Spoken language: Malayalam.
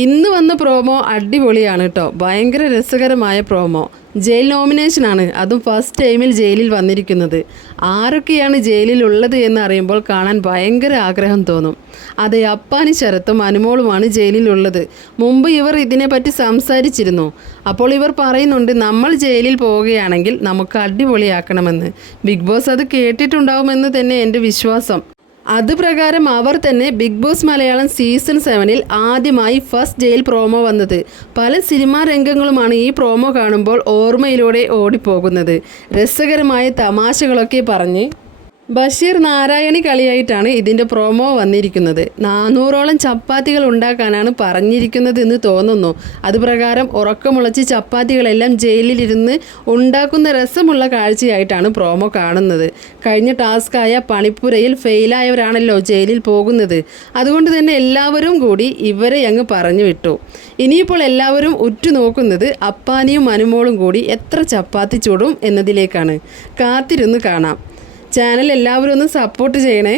ഇന്ന് വന്ന പ്രോമോ അടിപൊളിയാണ് കേട്ടോ ഭയങ്കര രസകരമായ പ്രോമോ ജയിൽ നോമിനേഷനാണ് അതും ഫസ്റ്റ് ടൈമിൽ ജയിലിൽ വന്നിരിക്കുന്നത്. ആരൊക്കെയാണ് ജയിലിൽ ഉള്ളത് എന്ന് അറിയുമ്പോൾ കാണാൻ ഭയങ്കര ആഗ്രഹം തോന്നും. അതെ അപ്പാനി ശരത്തും അനുമോളുമാണ് ജയിലിലുള്ളത് മുമ്പ് ഇവർ ഇതിനെപ്പറ്റി സംസാരിച്ചിരുന്നു. അപ്പോൾ ഇവർ പറയുന്നുണ്ട് നമ്മൾ ജയിലിൽ പോവുകയാണെങ്കിൽ നമുക്ക് അടിപൊളിയാക്കണമെന്ന്. ബിഗ് ബോസ് അത് കേട്ടിട്ടുണ്ടാവുമെന്ന് തന്നെ എന്റെ വിശ്വാസം. അത് പ്രകാരം അവർ തന്നെ ബിഗ് ബോസ് മലയാളം സീസൺ സെവനിൽ ആദ്യമായി ഫസ്റ്റ് ജയിൽ പ്രോമോ വന്നത്. പല സിനിമാ രംഗങ്ങളുമാണ് ഈ പ്രോമോ കാണുമ്പോൾ ഓർമ്മയിലൂടെ ഓടിപ്പോകുന്നത്. രസകരമായ തമാശകളൊക്കെ പറഞ്ഞ്. ബഷീർ നാരായണി കളിയായിട്ടാണ് ഇതിന്റെ പ്രോമോ വന്നിരിക്കുന്നത്. നാനൂറോളം ചപ്പാത്തികൾ ഉണ്ടാക്കാനാണ് പറഞ്ഞിരിക്കുന്നത് എന്ന് തോന്നുന്നു. അതുപ്രകാരം ഉറക്കമുളച്ച് ചപ്പാത്തികളെല്ലാം ജയിലിലിരുന്ന് ഉണ്ടാക്കുന്ന രസമുള്ള കാഴ്ചയായിട്ടാണ് പ്രോമോ കാണുന്നത്. കഴിഞ്ഞ ടാസ്ക്കായ പണിപ്പുരയിൽ ഫെയിലായവരാണല്ലോ ജയിലിൽ പോകുന്നത്. അതുകൊണ്ട് തന്നെ എല്ലാവരും കൂടി ഇവരെ അങ്ങ് പറഞ്ഞു വിട്ടു. ഇനിയിപ്പോൾ എല്ലാവരും ഉറ്റുനോക്കുന്നത് അപ്പാനിയും അനുമോളും കൂടി എത്ര ചപ്പാത്തി ചൂടും എന്നതിലേക്കാണ്. കാത്തിരുന്ന് കാണാം. ചാനൽ എല്ലാവരും ഒന്ന് സപ്പോർട്ട് ചെയ്യണേ.